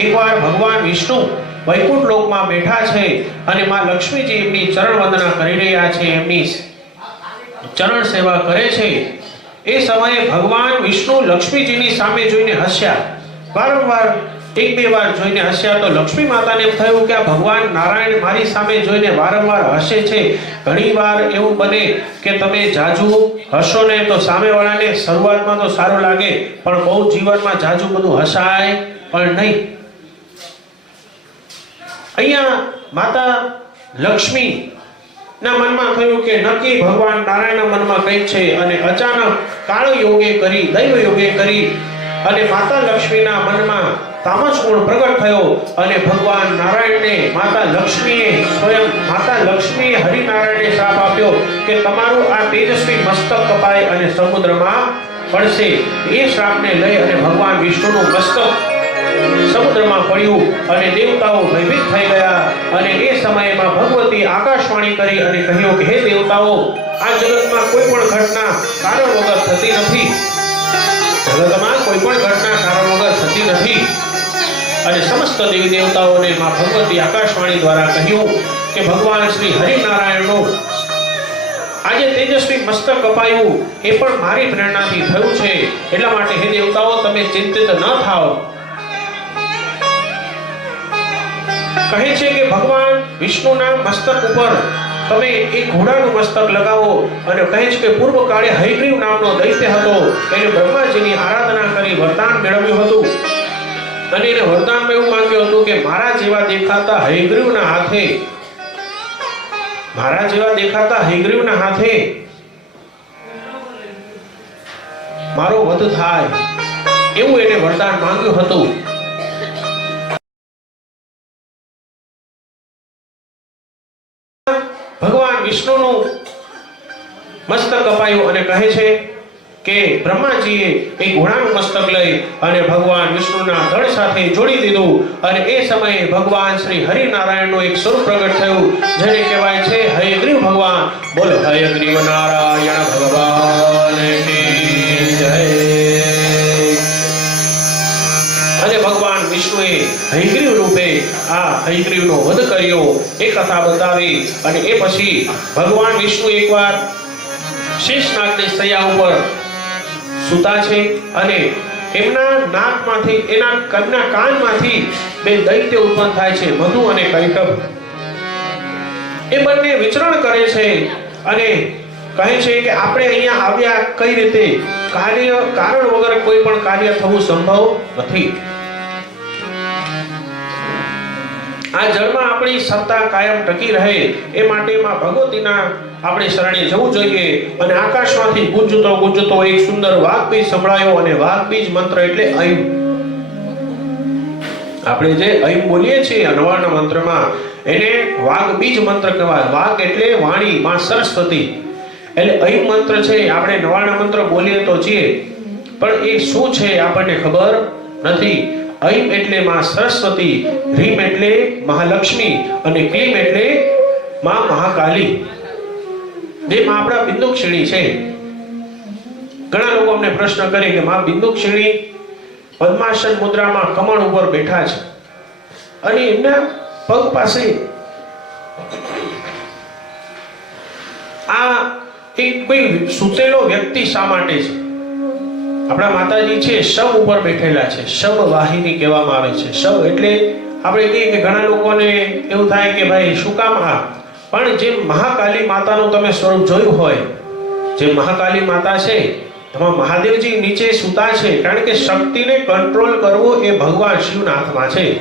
એકવાર ભગવાન વિષ્ણુ વૈકુંઠ લોકમાં બેઠા છે અને માં લક્ષ્મીજી એમની ચરણ વંદના કરી રહ્યા છે, એમની ચરણ સેવા કરે છે. એ સમયે ભગવાન વિષ્ણુ લક્ષ્મીજીની સામે જોઈને હસ્યા. વારંવાર એક બે વાર જોઈને હસ્યા તો લક્ષ્મી માતાને એમ થયું કે આ ભગવાન નારાયણ મારી સામે જોઈને વારંવાર હસે છે. ઘણી વાર એવું બને કે તમે જાજુ હસો ને તો સામેવાળાને શરૂઆતમાં તો સારું લાગે, પણ બહુ જીવનમાં જાજુ બધું હસાય પણ નહીં. અહીંયા માતા લક્ષ્મી ના મનમાં થયું કે નક્કી ભગવાન નારાયણના મનમાં કંઈક છે અને અચાનક કાળ યોગે કરી, દૈવ યોગે કરી અને માતા લક્ષ્મીના મનમાં તામસ ગુણ પ્રગટ થયો અને ભગવાન નારાયણને માતા લક્ષ્મીએ સ્વયં, માતા લક્ષ્મીએ હરિનારાયણને શ્રાપ આપ્યો કે તમારું આ તેજસ્વી મસ્તક કપાય અને સમુદ્રમાં પડશે. એ શ્રાપને લઈ અને ભગવાન વિષ્ણુનું મસ્તક સમુદ્રમાં પડ્યું અને દેવતાઓ ભયભીત થઈ ગયા. અને એ સમયમાં ભગવતી આકાશવાણી કરી અને કહ્યું કે, હે દેવતાઓ, આ જગતમાં કોઈ પણ ઘટના કારણ વગર થતી નથી. જગતમાં કોઈ પણ ઘટના કારણ વગર થતી નથી. અને સમસ્ત દેવી દેવતાઓને માં ભગવતી આકાશવાણી દ્વારા કહ્યું કે, ભગવાન શ્રી હરિનારાયણનું આજે તેજસ્વી મસ્તક કપાયું એ પણ મારી પ્રેરણાથી થયું છે. એટલા માટે, હે દેવતાઓ, તમે ચિંતિત ન થાઓ. કહે છે કે ભગવાન વિષ્ણુના મસ્તક ઉપર તમે એક ઘોડાનું મસ્તક લગાવો અને કહે છે કે પૂર્વ કાળે હૈગ્રીવ નામનો દૈત્ય હતો. એને બ્રહ્માજીની આરાધના કરી વરદાન મેળવ્યું હતું. અને એને વરદાનમાં એવું માંગ્યું હતું કે મારા જેવા દેખાતા હૈગ્રીવના હાથે, મારા જેવા દેખાતા હૈગ્રીવના હાથે મારો વધ થાય. એવું એને વરદાન માંગ્યું હતું. વિષ્ણુનું મસ્તક કપાયું અને કહે છે કે બ્રહ્માજીએ એ ઘોડાનું મસ્તક લઈ અને ભગવાન વિષ્ણુના ધડ સાથે જોડી દીધું અને એ સમયે ભગવાન શ્રી હરિનારાયણનું એક સ્વરૂપ પ્રગટ થયું, જેને કહેવાય છે હયગ્રીવ ભગવાન. બોલો, હયગ્રીવ નારાયણ ભગવાન. હયગ્રીવનો વધ કર્યો. એ કથા બતાવી અને એ પછી ભગવાન વિષ્ણુ એકવાર શેષનાગની સૈયા ઉપર સૂતા છે અને એમના નાકમાંથી એના કરના કાનમાંથી બે દૈત્ય ઉત્પન્ન થાય છે, મધુ અને કૈકબ એ બંને વિચરણ કરે છે અને કહે છે કે આપણે અહીંયા આવ્યા કઈ રીતે? કાર્ય, કારણ વગર કોઈ પણ કાર્ય થવું સંભવ નથી. આ જળમાં આપણી સત્તા કાયમ ટકી રહે એ માટે માં ભગવતીના આપણે શરણે જવું જોઈએ અને આકાશમાંથી ગુંજતો ગુંજતો એક સુંદર વાઘબીજ સંભળાયો અને વાઘબીજ મંત્ર એટલે અયમ. આપણે જે અયમ બોલીએ છીએ અનવાના મંત્રમાં, એને વાઘબીજ મંત્ર કહેવાય. વાઘ એટલે વાણી, માં સરસ્વતી એટલે અયમ મંત્ર છે, આપણે નવાણા મંત્ર બોલીએ તો છીએ. પણ એ શું છે આપણને ખબર નથી. અયમ એટલે માં સરસ્વતી, રીમ એટલે મહાલક્ષ્મી અને ક્લીમ એટલે માં મહાકાલી. જે માં આપણા શ્રેણી છે. ઘણા લોકો અમને પ્રશ્ન કરે કે માં શ્રેણી પદ્માસન મુદ્રામાં કમળ ઉપર બેઠા છે. અને એમના પગ પાસે આ એક કોઈ સૂતેલો વ્યક્તિ શા માટે છે? આપણા માતાજી છે શવ ઉપર બેઠેલા છે. શવ વાહિની કહેવામાં આવે છે. શવ એટલે આપણે કહીએ કે ઘણા લોકોને એવું થાય કે ભાઈ, શું કામ આ? પણ જે મહાકાલી માતાનું તમે સ્વરૂપ જોયું હોય, જે મહાકાલી માતા છે, એમાં મહાદેવજી નીચે સૂતા છે, કારણ કે શક્તિને કંટ્રોલ કરવો એ ભગવાન શિવના હાથમાં છે.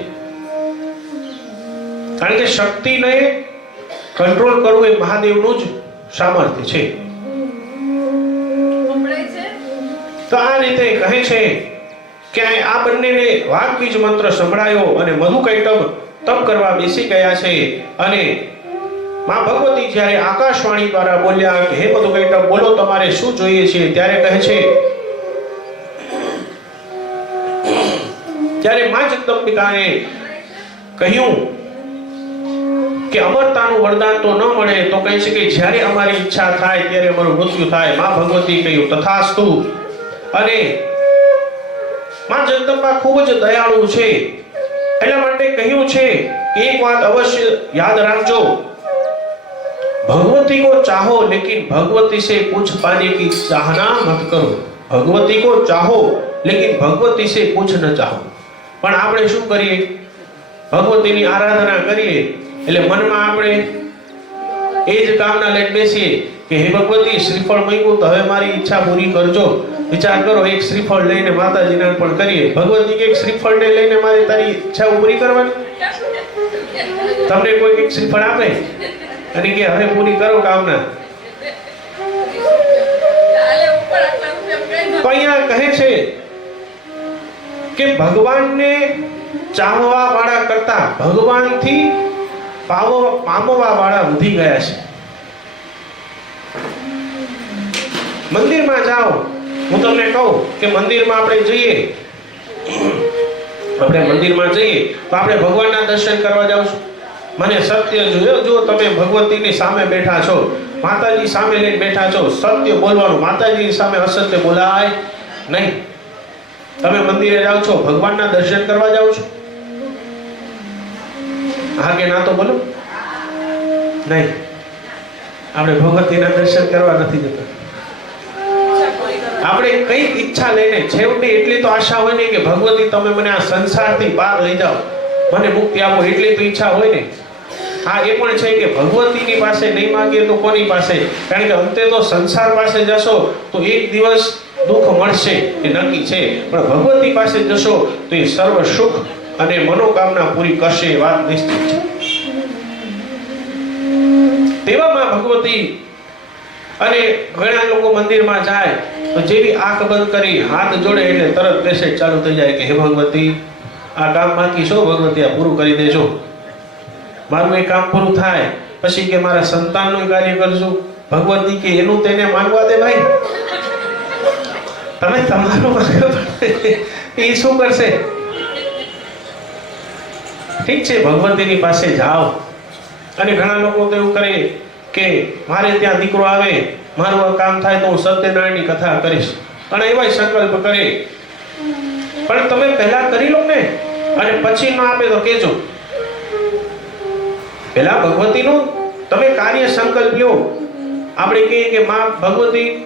કારણ કે શક્તિને કંટ્રોલ કરવું એ મહાદેવનું જ સામર્થ્ય છે. તો આ રીતે કહે છે કે આ બંનેને વાઘબીજ મંત્ર સંભળાયો અને મધુ કૈટમ તપ કરવા બેસી ગયા છે. અને માં ભગવતી જ્યારે આકાશવાણી દ્વારા બોલ્યા કે, હે મધુ કૈટમ બોલો, તમારે શું જોઈએ છે? ત્યારે કહે છે, ત્યારે માં જગદંબિકાએ કહ્યું કે, અમરતાનું વરદાન તો ન મળે, તો કહે છે કે, જ્યારે અમારી ઈચ્છા થાય, ત્યારે અમારું મૃત્યુ થાય. માં ભગવતી કહ્યું, તથાસ્તુ. અને માં જગદંબા ખૂબ જ દયાળુ છે. એના માટે કહ્યું છે કે એક વાત અવશ્ય યાદ રાખજો. ભગવતી કો ચાહો, લેકિન ભગવતી સે પૂછ પાને કી ચાહના મત કરો. ભગવતી કો ચાહો, લેકિન ભગવતી સે કુછ ન ચાહો. પણ આપણે શું કરીએ? ભગવતીની આરાધના કરીએ. એટલે મનમાં આપણે એ જ કામના લઈને બેસીએ કે હે ભગવતી, શ્રીફળ મૂક્યું તો હવે મારી ઈચ્છા પૂરી કરજો. વિચાર કરો, એક શ્રીફળ લઈને માતાજીને અર્પણ કરીએ. ભગવતી કે શ્રીફળને લઈને મારી તારી ઈચ્છા પૂરી કરવાની? તમને કોઈ એક શ્રીફળ આપે? અને કે હવે પૂરી કરો કામના. અહીંયા કહે છે કે ભગવાનને ચાહવા વાળા કરતા ભગવાનથી પાવો પામવા વાળા વધી ગયા છે. મંદિરમાં જાઓ. હું તમને કહું કે મંદિરમાં આપણે જઈએ. આપણે મંદિરમાં જઈએ તો આપણે ભગવાનના દર્શન કરવા જાઉં મને સત્ય જોયો જો તમે ભગવતીની સામે બેઠા છો. માતાજી સામે લઈને બેઠા છો. સત્ય બોલવાનું, માતાજીની સામે અસત્ય બોલાય નહીં. તમે મંદિરે જાઓ છો, ભગવાનના દર્શન કરવા જાઓ છો. હા કે ના તો બોલો. નહીં. આપણે ભગવતીના દર્શન કરવા નથી જતા. આપણે કઈ ઈચ્છા લઈને છેવટે એટલી તો આશા હોય ને કે ભગવતી તમે મને આ સંસારથી બહાર લઈ જાઓ. મને મુક્તિ આપો એટલી તો ઈચ્છા હોય ને હા, એ પણ છે કે ભગવતીની પાસે નહીં માગીએ તો કોની પાસે? કારણ કે અંતે તો સંસાર પાસે જશો તો એક દિવસ દુઃખ મળશે, એ નક્કી છે. પણ ભગવતી પાસે જશો તો એ સર્વ સુખ અને મનોકામના પૂરી કરશે વાત નિશ્ચિત છે. તેવામાં ભગવતી અને ઘણા લોકો મંદિરમાં જાય, તો જેવી આંખ બંધ કરી, હાથ જોડે એટલે તરત મેસેજ ચાલુ થઈ જાય કે, હે ભગવતી, આ કામ બાકી છો ભગવતી, આ પૂરું કરી દેજો. મારું એ કામ પૂરું થાય, પછી કે મારા સંતાનનું કાર્ય કરજો ભગવતી કે, એનું તેને માનવા દે ભાઈ. તમે તમારું એ શું કરશે? ઠીક છે, ભગવતીની પાસે જાઓ. અને ઘણા લોકો તો એવું કરે કે મારે ત્યાં દીકરો આવે, મારું આ કામ થાય તો હું સત્યનારાયણની કથા કરીશ. અને એવાય સંકલ્પ કરે. પણ તમે પહેલા કરી લો ને, અને પછી ન આપે તો કેજો પહેલા ભગવતીનું તમે કાર્ય સંકલ્પ લ્યો. આપણે કહીએ કે માં ભગવતી,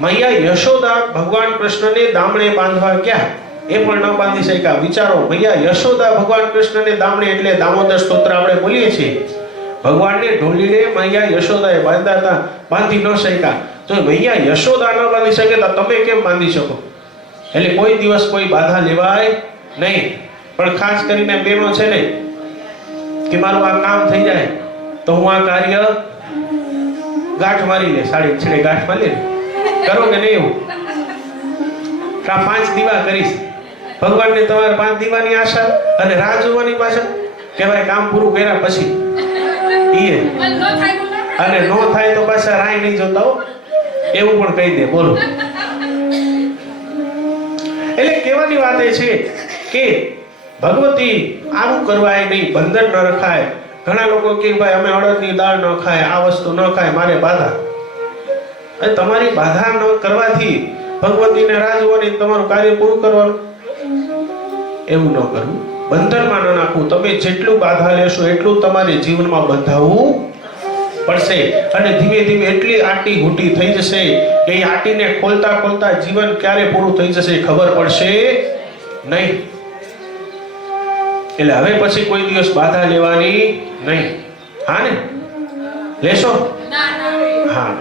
મૈયા યશોદા ભગવાન કૃષ્ણને દામણે બાંધવા ગયા. એ પણ ન બાંધી શક્યા. વિચારો મૈયા યશોદા ભગવાન કૃષ્ણને દામણે એટલે દામોદર સ્તોત્ર આપણે બોલીએ છીએ. ભગવાનને ઢોલીને મૈયા યશોદાએ બાંધતા હતા, બાંધી ન શક્યા. તો ભૈયા, યશોદા ન બાંધી શકે તો તમે કેમ બાંધી શકો? એટલે કોઈ દિવસ કોઈ બાધા લેવાય નહીં. પણ ખાસ કરીને બેનો છે ને, કે મારું આ કામ થઈ જાય, તો હું આ કાર્ય ગાંઠ મારી લે, સાડી છેડે ગાંઠ મારી લે. કરો કે નહીં કા પાંચ દીવા કરીશ. ભગવાનને તમારે પાંચ દીવાની આશા અને રાહ જોવાની પાછળ કહેવાય કામ પૂરું કર્યા પછી. ઈએ. અને નો થાય તો પાછા રાય નહીં જોતા હો. એવું પણ કહી દે, બોલો. એટલે કહેવાની વાત એ છે કે ભગવતી આવું કરવાય નહીં, બંધન ન રખાય. ઘણા લોકો કે ભાઈ, અમે અડદની દાળ ન ખાય, આ વસ્તુ ન ખાય, મારે બાધા. અને તમારી બાધા ન કરવાથી ભગવતીને રાહ જોવાની તમારું કાર્ય પૂરું કરવાનું. એવું ન કરવું. બંધનમાં ન નાખવું. તમે જેટલું બાધા લેશો એટલું તમારે જીવનમાં બંધાવવું પડશે. અને ધીમે ધીમે એટલી આટી ઘૂંટી થઈ જશે કે એ આટીને ખોલતા ખોલતા જીવન ક્યારે પૂરું થઈ જશે ખબર પડશે નહીં. એટલે હવે પછી કોઈ દિવસ બાધા લેવાની નહીં. હા ને? લેશો? હા.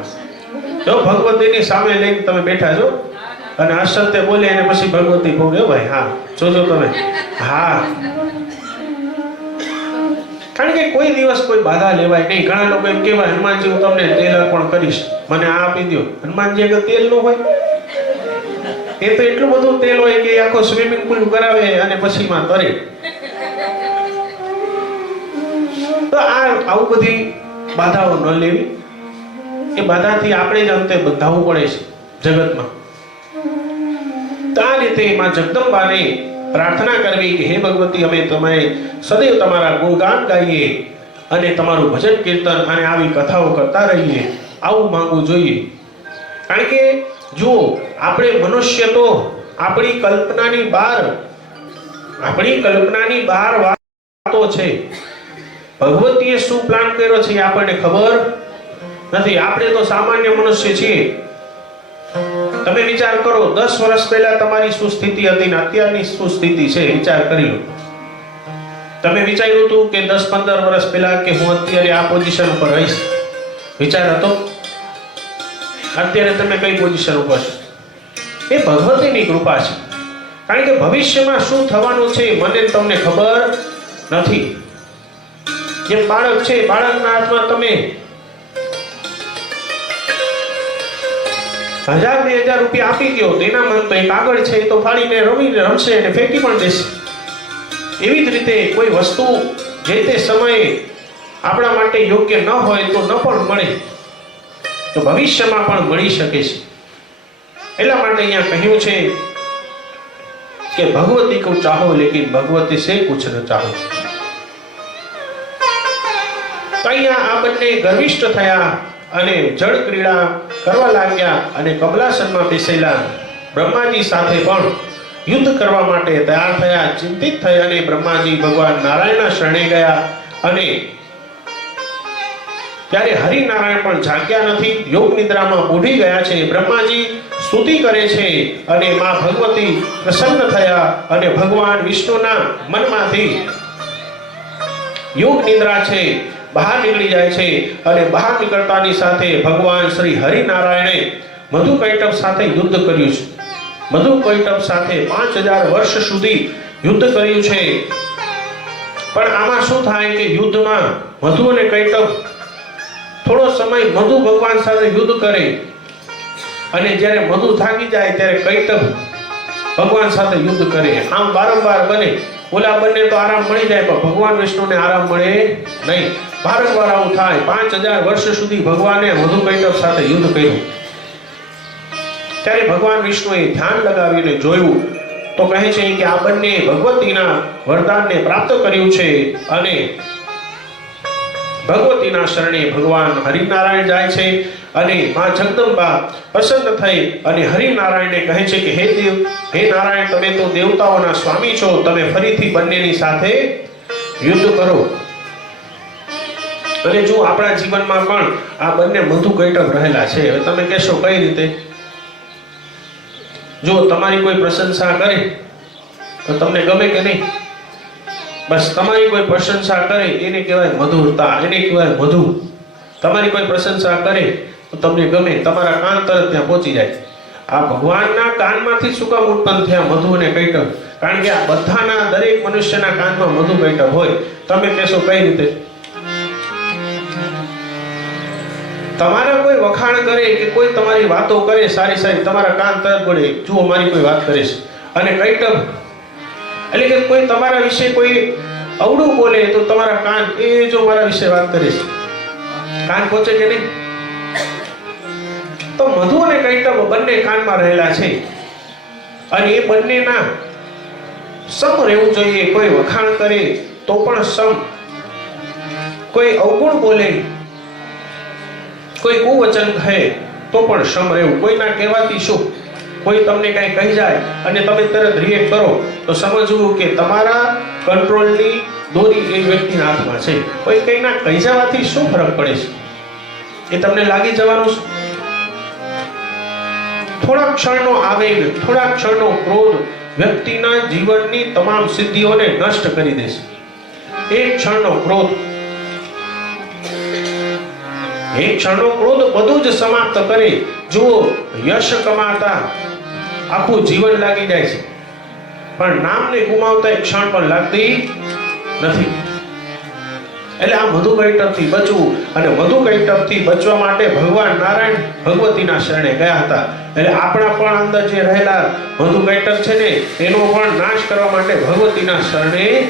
જો ભગવતીની સામે લઈને તમે બેઠા છો અને અસત્ય બોલે અને પછી ભગવતી ભોગે ભાઈ હા. જોજો તમે. હા. કારણ કે કોઈ દિવસ કોઈ બાધા લેવાય નહીં. ઘણા લોકો એમ કહેવાય, હનુમાનજી, હું તમને તેલ અર્પણ કરીશ. મને આ આપી દો હનુમાનજી આગળ તેલ ન હોય, એ તો એટલું બધું તેલ હોય કે આખો સ્વિમિંગ પુલ કરાવે અને પછી માં તરે. તો આ આવું બધી બાધાઓ ન લેવી. એ બાધાથી આપણે જ અંતે બંધાવવું પડે છે જગતમાં. આ રીતે માં જગદંબાને પ્રાર્થના કરવી કે, હે ભગવતી, અમે તમારે સદૈવ તમારા ગુણગાન ગાઈએ અને તમારું ભજન કીર્તન અને આવી કથાઓ કરતા રહીએ. આવું માંગવું જોઈએ. કારણ કે, જુઓ, આપણે મનુષ્ય તો આપણી કલ્પનાની બહાર, આપણી કલ્પનાની બહાર વાતો છે. ભગવતીએ શું પ્લાન કર્યો છે આપણને ખબર નથી. આપણે તો સામાન્ય મનુષ્ય છીએ. તમે વિચાર કરો, દસ વર્ષ પહેલા તમારી શું સ્થિતિ હતી ને અત્યારની શું સ્થિતિ છે વિચાર કરી લો. તમે વિચાર્યું હતું કે દસ પંદર વર્ષ પહેલા કે હું અત્યારે આ પોઝિશન ઉપર રહીશ? વિચાર હતો? અત્યારે તમે કઈ પોઝિશન ઉપર છો? એ ભગવતીની કૃપા છે. કારણ કે ભવિષ્યમાં શું થવાનું છે મને તમને ખબર નથી. જે બાળક છે બાળકના હાથમાં તમે હજાર બે હજાર રૂપિયા આપી દો તો એના મન તો એક આગળ છે તો ફાડીને રમીને રમશે અને ફેંકી પણ દેશે. એવી જ રીતે કોઈ વસ્તુ જે તે સમયે આપણા માટે યોગ્ય ન હોય તો ન પણ મળે. તો ભવિષ્યમાં પણ મળી શકે છે. એટલા માટે અહીંયા કહ્યું છે કે ભગવતી કો ચાહો, લેકિન ભગવતી સે કુછ ન ચાહો. અહીંયા આ બંને ગર્વિષ્ઠ થયા. અને જળ ક્રીડા કરવા લાગ્યા અને કમલાસનમાં બેસેલા બ્રહ્માજી સાથે પણ યુદ્ધ કરવા માટે તૈયાર થયા, ચિંતિત થયા અને બ્રહ્માજી ભગવાન નારાયણના શરણે ગયા અને ત્યારે હરિનારાયણ પણ જાગ્યા નથી, યોગ નિદ્રામાં બુઢી ગયા છે. બ્રહ્માજી સ્તુતિ કરે છે અને મા ભગવતી પ્રસન્ન થયા અને ભગવાન વિષ્ણુના મનમાંથી યોગ નિદ્રા છે. બહાર નીકળી જાય છે અને બહાર નીકળતાની સાથે ભગવાન શ્રી હરિનારાયણે મધુ કૈટભ સાથે યુદ્ધ કર્યું છે. મધુ કૈટભ સાથે પાંચ હજાર વર્ષ સુધી યુદ્ધ કર્યું છે. પણ આમાં શું થાય કે યુદ્ધમાં મધુ અને કૈટભ થોડો સમય મધુ ભગવાન સાથે યુદ્ધ કરે અને જ્યારે મધુ થાકી જાય ત્યારે કૈટભ ભગવાન સાથે યુદ્ધ કરે. આમ વારંવાર બને. ઓલા બંને તો આરામ મળી જાય પણ ભગવાન વિષ્ણુને આરામ મળે નહીં. વારંવાર આવું થાય. પાંચ હજાર વર્ષ સુધી ભગવાને મધુ કૈટભ સાથે યુદ્ધ કર્યું. ત્યારે ભગવાન વિષ્ણુએ ધ્યાન લગાવીને જોયું. તો કહે છે કે આ બંને ભગવતીના વરદાનને પ્રાપ્ત કર્યું છે અને ભગવતીના શરણે ભગવાન હરિનારાયણ જાય છે અને મા જગદંબા પ્રસન્ન થઈ અને હરિનારાયણને કહે છે કે, હે દેવ, હે નારાયણ, તમે તો દેવતાઓના સ્વામી છો. તમે ફરીથી બંનેની સાથે યુદ્ધ કરો. અને જો આપણા જીવનમાં પણ આ બંને મધુ કૈટક રહેલા છે. હવે તમે કહેશો કઈ રીતે? જો તમારી કોઈ પ્રશંસા કરે તો તમને ગમે કે નહીં? બસ, તમારી કોઈ પ્રશંસા કરે એને કહેવાય મધુરતા, એને કહેવાય મધુ. તમારી કોઈ પ્રશંસા કરે તો તમને ગમે, તમારા કાન તરત ત્યાં પહોંચી જાય. આ ભગવાનના કાનમાંથી શું કામ ઉત્પન્ન થયા મધુ અને કૈટક? કારણ કે આ બધાના દરેક મનુષ્યના કાનમાં મધુ કૈટક હોય. તમે કહેશો કઈ રીતે? તમારા કોઈ વખાણ કરે કે કોઈ તમારી વાતો કરે, સારી સારી, તમારા કાન તરત પડે જુઓ, મારી કોઈ વાત કરે છે. અને કૈટભ એટલે કે કોઈ તમારા વિશે કોઈ અવડું બોલે તો તમારા કાન એ જો મારા વિશે વાત કરે છે. કાન પહોંચે કે નહીં? તો મધુ અને કૈટબ બંને કાનમાં રહેલા છે. અને એ બંનેના સમ રહેવું જોઈએ. કોઈ વખાણ કરે તો પણ સમ. કોઈ અવગુણ બોલે કોઈ કુવચન કહે, તો પણ સમ રહેવું કોઈના કહેવાથી શું? કોઈ તમને કઈ કહી જાય અને તમે તરત રિએક્ટ કરો, તો સમજવું કે તમારા કંટ્રોલની દોરી એ વ્યક્તિના હાથમાં છે. કોઈ કંઈના કહી જવાથી શું ફરક પડે છે? એ તમને લાગી જવાનું છે? થોડા ક્ષણનો આવેગ, થોડા ક્ષણનો ક્રોધ વ્યક્તિના જીવનની તમામ સિદ્ધિઓને નષ્ટ કરી દેશે. એક ક્ષણનો ક્રોધ એક ક્ષણો ક્રોધ બધું જ સમાપ્ત કરે. જુઓ, યશ કમાતા આખું જીવન લાગી જાય છે. પણ નામને ગુમાવતા એક ક્ષણ પણ લાગતી નથી. એટલે આ વધુ કૈટભથી બચવું અને મધુ કૈટભથી બચવા માટે ભગવાન નારાયણ ભગવતીના શરણે ગયા હતા. એટલે આપણા પણ અંદર જે રહેલા વધુ કૈટભ છે ને, એનો પણ નાશ કરવા માટે ભગવતીના શરણે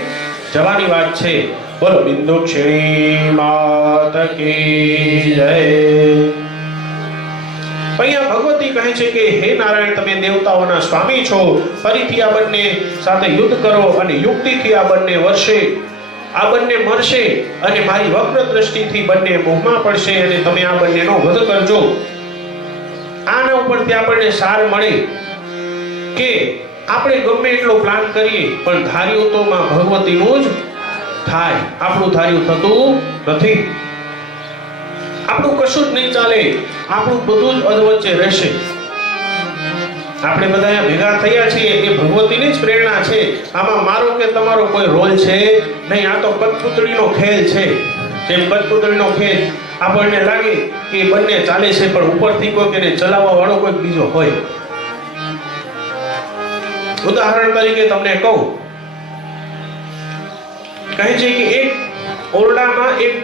જવાની વાત છે. બોલો, બિંદુ ક્ષણી માત કી જય. અહીંયા ભગવતી કહે છે કે, હે નારાયણ, તમે દેવતાઓના સ્વામી છો. ફરીથી આ બંને સાથે યુદ્ધ કરો અને યુક્તિથી આ બંને વર્ષે આ બંને મરશે અને મારી વક્ર દ્રષ્ટિથી બંને મોહમાં પડશે અને તમે આ બંનેનો વધ કરજો. આના ઉપરથી આપણને સાર મળે કે આપણે ગમે એટલો પ્લાન કરીએ, પણ ધાર્યું તો માં ભગવતીનું જ થાય. આપણું ધાર્યું થતું નથી. આપણું કશું જ નહીં ચાલે. આપણું બધું જ અધવચ્ચે રહેશે. આપણે બધા ભેગા થયા છીએ એ ભગવતીની જ પ્રેરણા છે. આમાં મારો કે તમારો કોઈ રોલ છે નહીં. આ તો કઠપુતળીનો ખેલ છે. જેમ કઠપુતળીનો ખેલ આપણને લાગે કે બંને ચાલે છે, પણ ઉપરથી કોઈક એને ચલાવવા વાળો કોઈક બીજો હોય. ઉદાહરણ તરીકે તમને કહું. કહે છે કે એક ઓરડામાં એક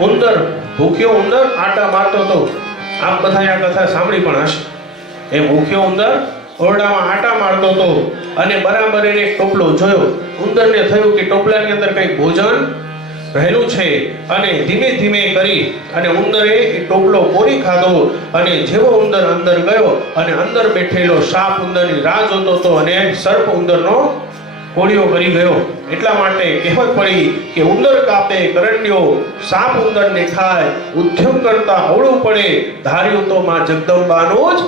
ઉંદર, ભૂખ્યો ઉંદર આટા મારતો હતો. આપ બધા આ કથા સાંભળી પણ હશે. એ ભૂખ્યો ઉંદર ઓરડામાં આટા મારતો હતો અને બરાબર એને ટોપલો જોયો. ઉંદરને થયું કે ટોપલાની અંદર કંઈક ભોજન રહેલું છે. અને ધીમે ધીમે કરી અને ઉંદરે એ ટોપલો કોરી ખાધો અને જેવો ઉંદર અંદર ગયો અને અંદર બેઠેલો સાપ ઉંદરની રાહ જોતો હતો અને સર્પ ઉંદરનો કોળીઓ કરી ગયો. એટલા માટે કહેવત પડી કે ઉંદર કાપે કરંડિયો સાપ ઉંદરને ખાય ઉદ્યમ કરતા હોળું પડે ધાર્યું તો માં જગદંબાનો જ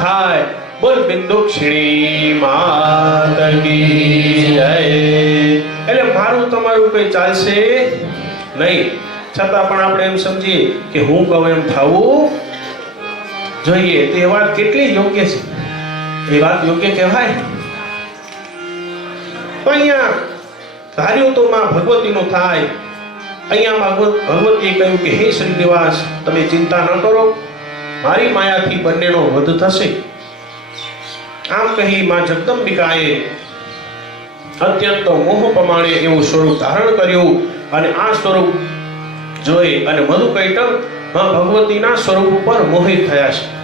થાય. બોલ બિંદુક્ષિણી માત કી જય. એટલે મારું તમારું કઈ ચાલશે નહીં. છતાં પણ આપણે એમ સમજીએ કે હું કહું એમ થવું જોઈએ. તે વાત કેટલી યોગ્ય છે? એ વાત યોગ્ય કહેવાય? અહીંયા ધાર્યું તો માં ભગવતીનું થાય. અહીંયા ભગવત, ભગવતીએ કહ્યું કે, હે શ્રીનિવાસ, તમે ચિંતા ન કરો. મારી માયાથી બંનેનો વધ થશે. આમ કહી માં જગદંબિકાએ અત્યંત મોહ પ્રમાણે એવું સ્વરૂપ ધારણ કર્યું અને આ સ્વરૂપ જોઈ અને મધુ કૈટમ ભગવતીના સ્વરૂપ ઉપર મોહિત થયા છે.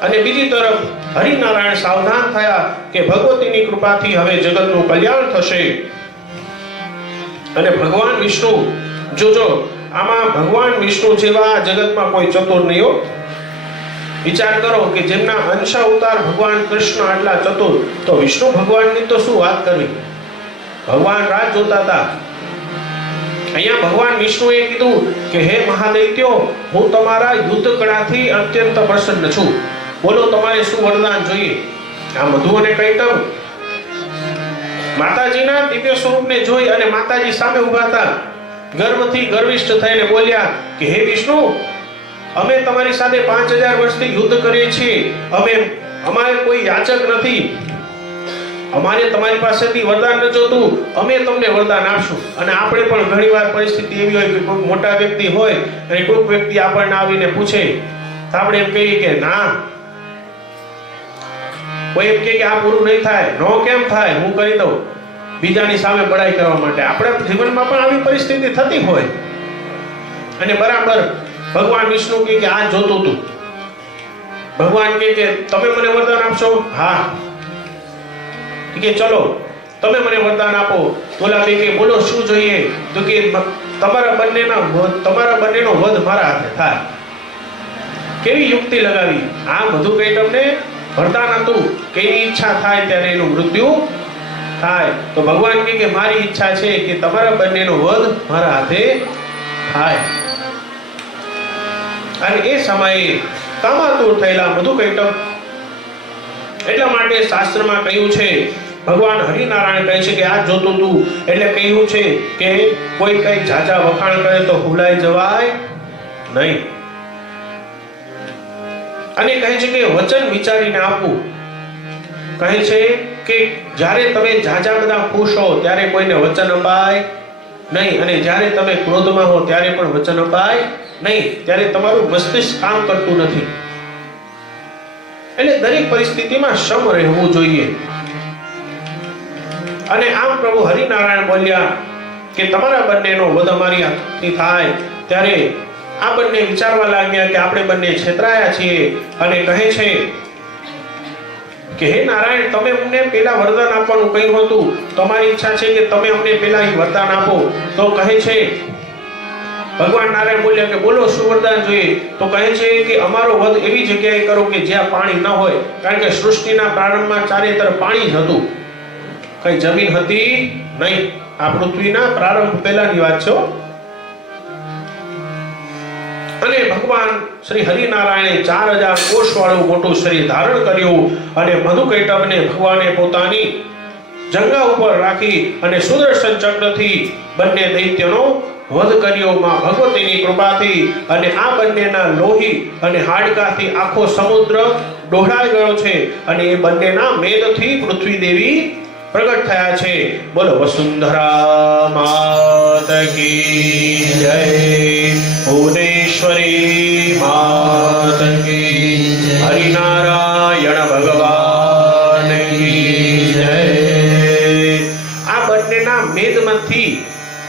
અને બીજી તરફ હરિનારાયણ સાવધાન થયા કે ભગવતીની કૃપાથી હવે જગતનું કલ્યાણ થશે. અને ભગવાન વિષ્ણુ, જોજો, આમાં ભગવાન વિષ્ણુ જેવા જગતમાં કોઈ ચતુર નહીં વિચાર કરો કે જેમના અંશ અવતાર ભગવાન કૃષ્ણ આટલા ચતુર, તો વિષ્ણુ ભગવાનની તો શું વાત કરવી? ભગવાન રાહ જોતા હતા. અહીંયા ભગવાન વિષ્ણુએ કીધું કે, હે મહાદૈત્યો, હું તમારા યુદ્ધ કળાથી અત્યંત પ્રસન્ન છું. બોલો, તમારે શું વરદાન જોઈએ? આ મધુ અને કૈતવ માતાજીના દિવ્ય સ્વરૂપને જોઈ અને માતાજી સામે ઊભા હતા. ગર્વથી ગર્વિષ્ઠ થઈને બોલ્યા કે, હે વિષ્ણુ અમે તમારી સાથે પાંચ હજાર વર્ષથી યુદ્ધ કરીએ છીએ. અમે, અમારે કોઈ યાચક નથી. અમારે તમારી પાસેથી વરદાન ન જોતું. અમે તમને વરદાન આપશું. અને આપણે પણ ઘણીવાર પરિસ્થિતિ એવી હોય કે કોઈ મોટા વ્યક્તિ હોય અને કોઈક વ્યક્તિ આપણને આવીને પૂછે. તો આપણે એમ કહીએ કે, ના. કોઈ એમ કહે કે, આ પૂરું નહીં થાય. નો, કેમ થાય? હું કરી દઉં. બીજાની સામે બડાઈ કરવા માટે. આપણા જીવનમાં પણ આવી પરિસ્થિતિ થતી હોય. અને બરાબર ભગવાન વિષ્ણુ કે આ જોતું તું. ભગવાન કે, તમે મને વરદાન આપશો? હા. કે ચલો, તમે મને વરદાન આપો. બોલા બે કે બોલો, શું જોઈએ? તો કે તમારા બંનેના તમારા બંનેનો વધ મારા હાથે થાય. કેવી યુક્તિ લગાવી? આ બધું કઈ તમને વરદાન હતું. કેવી ઈચ્છા થાય ત્યારે એનું મૃત્યુ થાય. તો ભગવાન કે, મારી ઈચ્છા છે કે તમારા બંનેનો વધ મારા હાથે થાય. અને એ સમયે કામાતુર થયેલા મધુ કૈટબ એટલા માટે શાસ્ત્રમાં કહ્યું છે, ભગવાન હરિનારાયણ કહે છે કે આ જોતું તું એટલે કહ્યું છે કે કોઈ કઈ જાજા વખાણ કરે તો ભૂલાઈ જવાય નહીં. અને કહે છે કે વચન વિચારીને આપવું. કહે છે કે જ્યારે તમે જાજા બધા ખુશ હો, ત્યારે કોઈને વચન અપાય નહીં. અને જ્યારે તમે ક્રોધમાં હો, ત્યારે પણ વચન અપાય નહીં, ત્યારે તમારું મસ્તિષ્ક કામ કરતું નથી. એટલે દરેક પરિસ્થિતિમાં સમ રહેવું જોઈએ. અને આમ પ્રભુ હરિનારાયણ બોલ્યા કે તમારા બંનેનો વધ અમારી થાય. ત્યારે આ બંને વિચારવા લાગ્યા કે આપણે બંને છેતરાયા છીએ અને કહે છે કે, હે નારાયણ, તમે અમને પેલા વરદાન આપવાનું કહ્યું હતું. તમારી ઈચ્છા છે કે તમે અમને પેલા વરદાન આપો. તો કહે છે ભગવાન નારાયણ બોલ્યા કે બોલો શું વરદાન જોઈએ. તો કહે છે કે અમારો વધ એવી જગ્યાએ કરો કે જ્યાં પાણી ન હોય, કારણ કે સૃષ્ટિના પ્રારંભમાં ચારે તરફ પાણી જ હતું. કઈ જમીન હતી નહીં. આ પૃથ્વીના પ્રારંભ પહેલાની વાત છે અને ભગવાન શ્રી હરિનારાયણે ચાર હજાર કોષ વાળું મોટું શરીર ધારણ કર્યું અને મધુકૈટભને ભગવાને પોતાની જંગા ઉપર રાખી અને સુદર્શન ચક્રથી બંને દૈત્યનો વધ કર્યો માં ભગવતીની કૃપાથી અને આ બંનેના લોહી અને હાડકાથી આખો સમુદ્ર ડોહળાઈ ગયો છે અને એ બંનેના મેદથી પૃથ્વી દેવી પ્રગટ થયા છે. બોલો, વસુંધરા માત કી જય. ભુવનેશ્વરી માત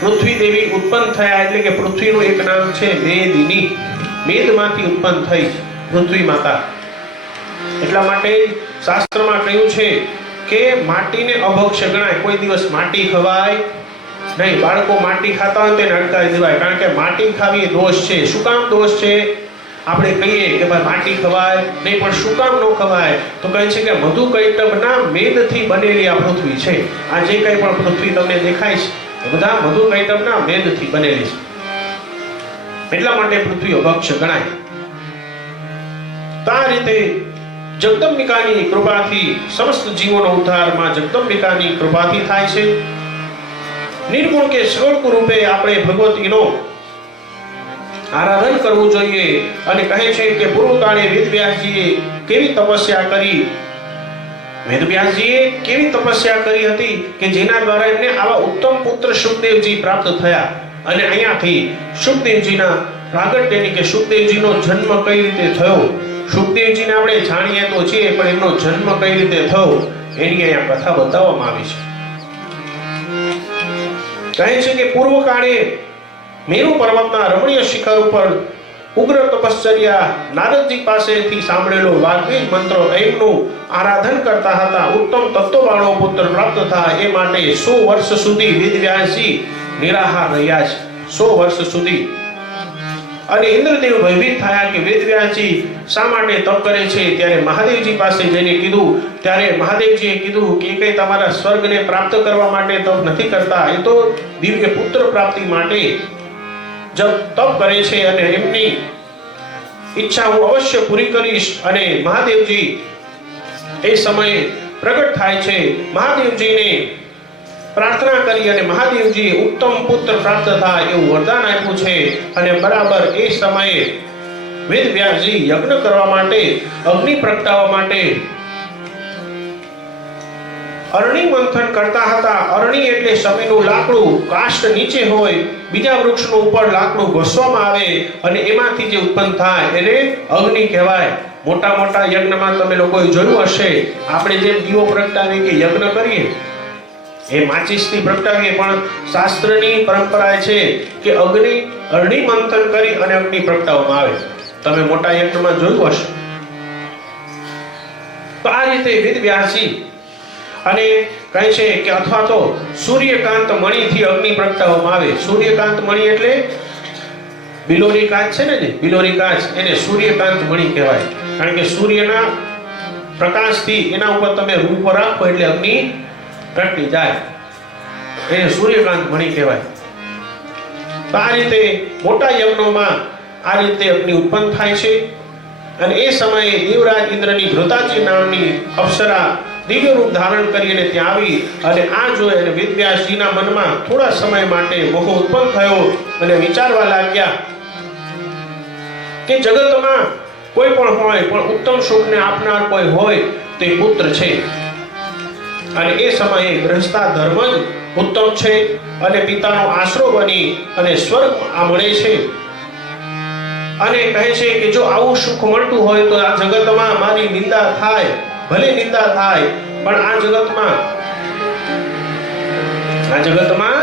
પૃથ્વી દેવી ઉત્પન્ન થયા એટલે કે પૃથ્વીનું એક નામ છે મેદિની. મેદમાંથી ઉત્પન્ન થઈ પૃથ્વી માતા. એટલા માટે શાસ્ત્રમાં કહ્યું છે કે માટીને અભક્ષ ગણાય. કોઈ દિવસ માટી ખવાય નહીં. બાળકો માટી ખાતા હોય તેને અટકાવી દેવાય. કારણ કે માટી ખાવી દોષ છે. શું કામ દોષ છે? આપણે કહીએ કે ભાઈ માટી ખવાય નહીં, પણ શું કામ ન ખવાય? તો કહે છે કે મધુ કૈટબના મેદથી બનેલી આ પૃથ્વી છે. આ જે કંઈ પણ પૃથ્વી તમને દેખાય છે. બધા મધુ કૈટભના મેદથી બનેલી છે. એટલા માટે પૃથ્વી અભક્ષ ગણાય. આ રીતે જગદંબિકાની કૃપાથી સમસ્ત જીવોનો ઉદ્ધારમાં જગદંબિકાની કૃપાથી થાય છે. નિર્ગુણ કે સ્વરૂપ રૂપે આપણે ભગવતીનો આરાધન કરવું જોઈએ અને કહે છે કે પૂર્વકાળે વેદવ્યાસજીએ કેવી તપસ્યા કરી વેદવ્યાસજીએ કેવી તપસ્યા કરી હતી કે જેના દ્વારા એમને આવા ઉત્તમ પુત્ર સુખદેવજી પ્રાપ્ત થયા? અને અહીંયાથી સુખદેવજીના પ્રાગટ્યની કે સુખદેવજીનો જન્મ કઈ રીતે થયો? સુખદેવજીને આપણે જાણીએ તો છીએ, પણ એમનો જન્મ કઈ રીતે થયો? એની અહીંયા કથા બતાવવામાં આવી છે. કહે છે કે પૂર્વકાળે મેરુ પર્વતના રમણીય શિખર ઉપર ઉગ્ર તપશ્ચર્યા નારદજી પાસેથી સાંભળેલો વાગ્વેદ મંત્ર એમનું આરાધન કરતા હતા. ઉત્તમ તત્વવાળો પુત્ર પ્રાપ્ત થાય એ માટે સો વર્ષ સુધી વિદ્યાસી નિરાહાર રહ્યા છે. સો વર્ષ સુધી. અને ઇન્દ્રદેવ ભયભીત થયા કે વેદવ્યાસજી શા માટે તપ કરે છે? ત્યારે મહાદેવજી પાસે જઈને કીધું, ત્યારે મહાદેવજીએ કીધું કે કંઈ તમારા સ્વર્ગને પ્રાપ્ત કરવા માટે તપ નથી કરતા. એ તો દિવ્ય પુત્ર પ્રાપ્તિ માટે જપ તપ કરે છે અને એમની ઈચ્છા હું અવશ્ય પૂરી કરીશ અને મહાદેવજી એ સમયે પ્રગટ થાય છે. મહાદેવજીને પ્રાર્થના કરી અને મહાદેવજીએ ઉત્તમ પુત્ર પ્રાપ્ત થાય એવું વરદાન આપ્યું છે. અને બરાબર એ સમયે વેદ વ્યાસજી યજ્ઞ કરવા માટે, અગ્નિ પ્રગટાવવા માટે અરણી મંથન કરતા હતા. અરણી એટલે સમયનું લાકડું. કાષ્ટ નીચે હોય, બીજા વૃક્ષનું ઉપર લાકડું ઘસવામાં આવે અને એમાંથી જે ઉત્પન્ન થાય એને અગ્નિ કહેવાય. મોટા મોટા યજ્ઞમાં તમે લોકોએ જોયું હશે. આપણે જેમ દીવો પ્રગટાવીએ કે યજ્ઞ કરીએ, એ માચિસથી પ્રગટાવીએ, પણ શાસ્ત્રની પરંપરા છે કે અગ્નિ અરણી મંથન કરી અને અગ્નિ પ્રગટાવવામાં આવે. તમે મોટા યજ્ઞમાં જોયું હશે? તો આ રીતે વેદ વ્યાસજી અને કહે છે કે અથવા તો સૂર્યકાંત મણીથી અગ્નિ પ્રગટાવવામાં આવે. સૂર્યકાંત મણી એટલે બિલોરી કાચ છે ને બિલોરી કાચ, એને સૂર્યકાંત મણી કહેવાય. કારણ કે સૂર્યના પ્રકાશથી એના ઉપર તમે રૂપ રાખો એટલે અગ્નિ પ્રગટી જાય. એને સૂર્યકાંત મણી કહેવાય. તો આ રીતે મોટા યજ્ઞોમાં આ રીતે અગ્નિ ઉત્પન્ન થાય છે. અને એ સમયે દેવરાજ ઇન્દ્રની ભૃતાજી નામની અપ્સરા દિવ્ય રૂપ ધારણ કરીને ત્યાં આવી અને આ જોઈ અને વિદ્યાસીના મનમાં થોડા સમય માટે મોહ ઉત્પન્ન થયો અને વિચારવા લાગ્યા કે જગતમાં કોઈ પણ હોય, પણ ઉત્તમ સુખને આપનાર કોઈ હોય તે પુત્ર છે. અને એ સમયે ગ્રહસ્થા ધર્મ જ ઉત્તમ છે અને પિતાનો આશરો બની અને સ્વર્ગ આ મળે છે. અને કહે છે કે જો આવું સુખ મળતું હોય તો આ જગતમાં મારી નિંદા થાય. ભલે નિંદા થાય, પણ આ જગતમાં આ જગતમાં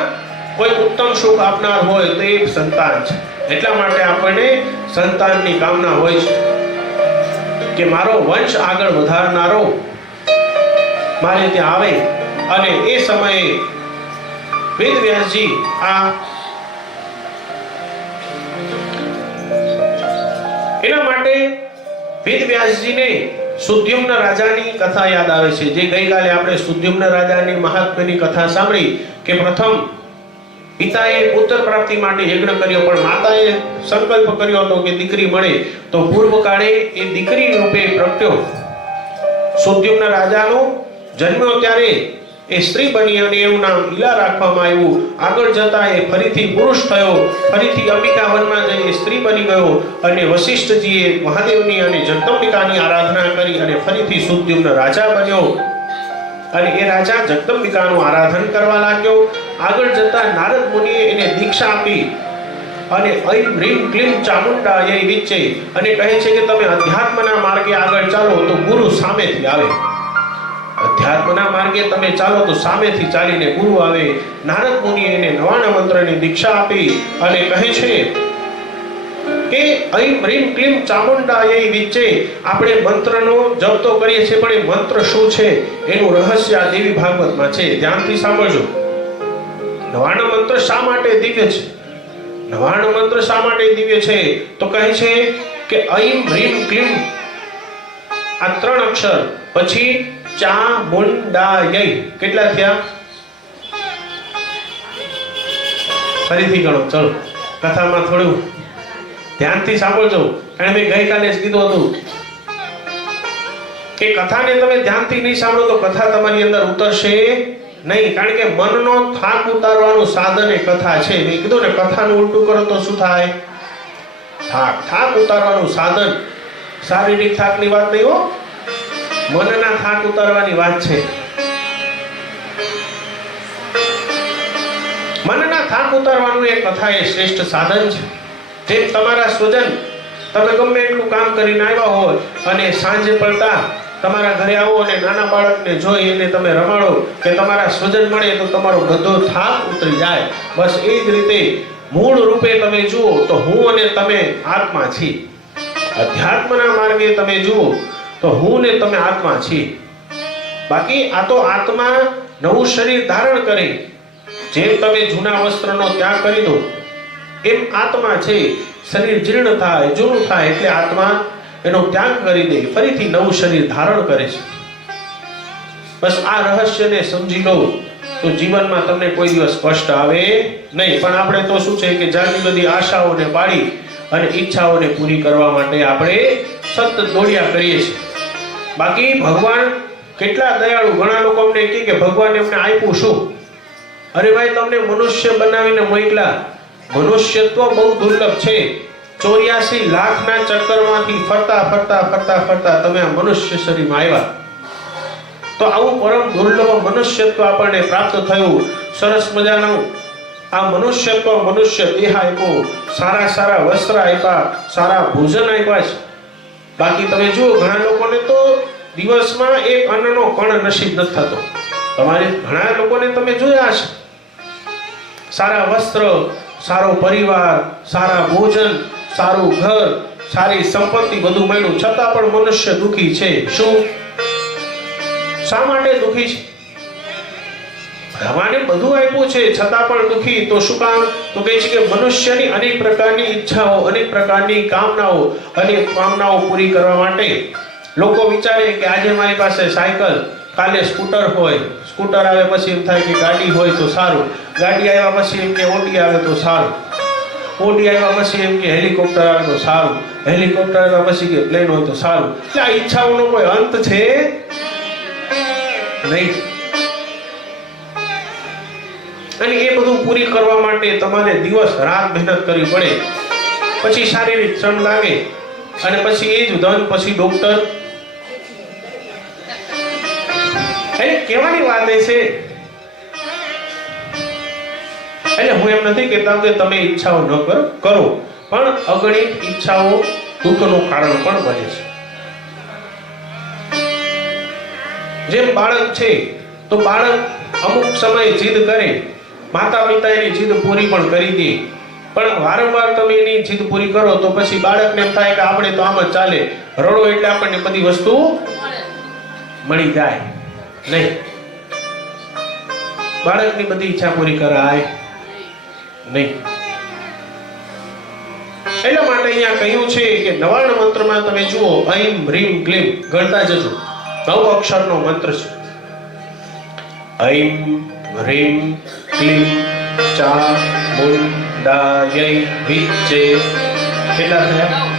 કોઈ ઉત્તમ સુખ આપનાર હોય તો એ સંતાન છે. એટલા માટે આપણને સંતાનની કામના હોય છે કે મારો વંશ આગળ વધારનારો મારે ત્યાં આવે અને એ સમયે વેદ વ્યાસજી આ એના માટે વેદ વ્યાસજીને સુદ્યુમ્ન રાજાની કથા યાદ આવે છે, જે ગઈકાલે આપણે સુદ્યુમ્ન રાજાની મહાત્મ્યની કથા સાંભળી કે પ્રથમ પિતાએ પુત્ર પ્રાપ્તિ માટે યજ્ઞ કર્યો, પણ માતાએ સંકલ્પ કર્યો હતો કે દીકરી મળે, તો પૂર્વકાળે એ દીકરી રૂપે પ્રગટ્યો. સુદ્યુમ્ન રાજાનો જન્મ્યો ત્યારે એ સ્ત્રી બની અને એનું નામ ઈલા રાખવામાં આવ્યું. આગળ જતા એ ફરીથી પુરુષ થયો. ફરીથી અંબિકા વનમાં જઈ સ્ત્રી બની ગયો અને વશિષ્ઠજીએ મહાદેવની અને જગદંબિકાની આરાધના કરી અને ફરીથી સુદ્યુમ્ન રાજા બન્યો. અને એ રાજા જગદંબિકાનું આરાધન કરવા લાગ્યો. આગળ જતા નારદ મુનિએ એને દીક્ષા આપી અને ઐમ રીમ ક્લીમ ચામુંડા એ વિચે અને કહે છે કે તમે અધ્યાત્મના માર્ગે આગળ ચાલો તો ગુરુ સામેથી આવે. અધ્યાત્મના માર્ગે તમે ચાલો તો સામેથી ચાલીને ગુરુ આવે. નારદ મુનિએ એને નવાના મંત્રની દીક્ષા આપી અને કહે છે કે અહીં રીમ ક્લીમ ચામુંડા એ વિચે આપણે મંત્રનો જપ તો કરીએ છીએ, પણ એ મંત્ર શું છે? એનું રહસ્ય આ દેવી ભાગવતમાં છે. ધ્યાનથી સાંભળજો. નવાણો મંત્ર શા માટે દિવ્ય છે? નવાણો મંત્ર શા માટે દિવ્ય છે? તો કહે છે કે અહીં રીમ ક્લીમ આ ત્રણ અક્ષર. પછી ચા મુંડાય કેટલા થયા? ફરીથી ગણો, ચલો. કથામાં થોડું ધ્યાનથી સાંભળજો. કારણ મેં ગઈકાલે જ કીધું હતું કે કથાને તમે ધ્યાનથી નહીં સાંભળો તો કથા તમારી અંદર ઉતરશે નહીં. કારણ કે મનનો થાક ઉતારવાનું સાધન એ કથા છે. મેં કીધું ને, કથાનું ઉલટું કરો તો શું થાય? થાક. થાક ઉતારવાનું સાધન. શારીરિક થાકની વાત નહીં હો. મનના થાક ઉતારવાની વાત છે. મનના થાક ઉતારવાનું એ કથા એ શ્રેષ્ઠ સાધન છે. જેમ તમારા સ્વજન, તમે ગમે એટલું કામ કરીને આવ્યા હોય અને સાંજે પડતા તમારા ઘરે આવો અને નાના બાળકને જોઈ એને તમે રમાડો કે તમારા સ્વજન મળે તો તમારો બધો થાક ઉતરી જાય. બસ એ જ રીતે મૂળ રૂપે તમે જુઓ તો હું અને તમે આત્મા છીએ. અધ્યાત્મના માર્ગે તમે જુઓ તો હું ને તમે આત્મા છીએ. બાકી આ તો આત્મા નવું શરીર ધારણ કરે, જેમ તમે જૂના વસ્ત્રનો ત્યાગ કરી દો, એમ આત્મા છે. શરીર જીર્ણ થાય, જૂનું થાય એટલે આત્મા એનો ત્યાગ કરી દે, ફરીથી નવું શરીર ધારણ કરે છે. બસ આ રહસ્યને સમજી લો, તો જીવનમાં તમને કોઈ દિવસ કષ્ટ આવે નહીં. પણ આપણે તો શું છે કે જાની બધી આશાઓને પાડી અને ઈચ્છાઓને પૂરી કરવા માટે આપણે સતત દોડ્યા કરીએ છીએ. બાકી ભગવાન કેટલા દયાળુ? ઘણા લોકો અમને કહે કે ભગવાન એમને આપ્યું શું? અરે ભાઈ, તમને મનુષ્ય બનાવીને મોકલા. મનુષ્યત્વ બહુ દુર્લભ છે. ચોર્યાસી લાખના ચક્કરમાંથી ફરતા ફરતા ફરતા ફરતા તમે આ મનુષ્ય શરીરમાં આવ્યા. તો આવું પરમ દુર્લભ મનુષ્યત્વ આપણને પ્રાપ્ત થયું. સરસ મજાનું. આ મનુષ્યત્વ મનુષ્ય દેહ આપ્યો. સારા સારા વસ્ત્ર આપ્યા. સારા ભોજન આપ્યા. છે બાકી તમે જુઓ, ઘણા લોકોને તો દિવસમાં એક અન્નનો કણ નસીબ નથી થતો. તમારે ઘણા લોકોને તમે જોયા છે સારા વસ્ત્ર, સારો પરિવાર, સારા ભોજન, સારું ઘર, સારી સંપત્તિ બધું મળ્યું. છતાં પણ મનુષ્ય દુખી છે. શું? શા માટે દુખી છે? ભગવાને બધું આપ્યું છે, છતાં પણ દુખી. તો શું કામ તો કહે છે કે મનુષ્યની અનેક પ્રકારની ઈચ્છાઓ, અનેક પ્રકારની કામનાઓ અનેક કામનાઓ પૂરી કરવા માટે લોકો વિચારે કે આજે મારી પાસે સાયકલ, કાલે સ્કૂટર હોય. સ્કૂટર આવે પછી એમ થાય કે ગાડી હોય તો સારું. ગાડી આવ્યા પછી એમ કે ઓટી આવે તો સારું. ઓટી આવ્યા પછી એમ કે હેલિકોપ્ટર આવે તો સારું. હેલિકોપ્ટર આવ્યા પછી કે પ્લેન હોય તો સારું. એટલે આ ઈચ્છાઓનો કોઈ અંત છે નહીં. અને એ બધું પૂરી કરવા માટે તમારે દિવસ રાત મહેનત કરવી પડે. પછી શારીરિક શ્રમ લાગે અને પછી એ જ ધન, પછી ડોક્ટર એટલે કહેવાની વાત એ છે. એટલે હું એમ નથી કહેતા કે તમે ઈચ્છાઓ ન કરો. પણ અગણિત ઈચ્છાઓ દુઃખનું કારણ પણ બને છે. જેમ બાળક છે, તો બાળક અમુક સમયે જીદ કરે માતા પિતા એની જીદ પૂરી પણ કરી દે પણ વારંવાર તમે એની જીદ પૂરી કરો તો પછી બાળકને એમ થાય કે આપણે તો આમ જ ચાલે. રડો એટલે આપણને બધી વસ્તુ મળી. જાય. નહીં. બાળકની બધી ઈચ્છા પૂરી કરાય. નહીં. એટલા માટે અહીંયા કહ્યું છે કે નવાણ મંત્રમાં તમે જુઓ ઐમ રીમ ક્લીમ ગણતા જજો. નવ અક્ષરનો મંત્ર છે. ઐમ રીમ ક્લીમ ચા મુંડાય વિચ્ચે કેટલા થયા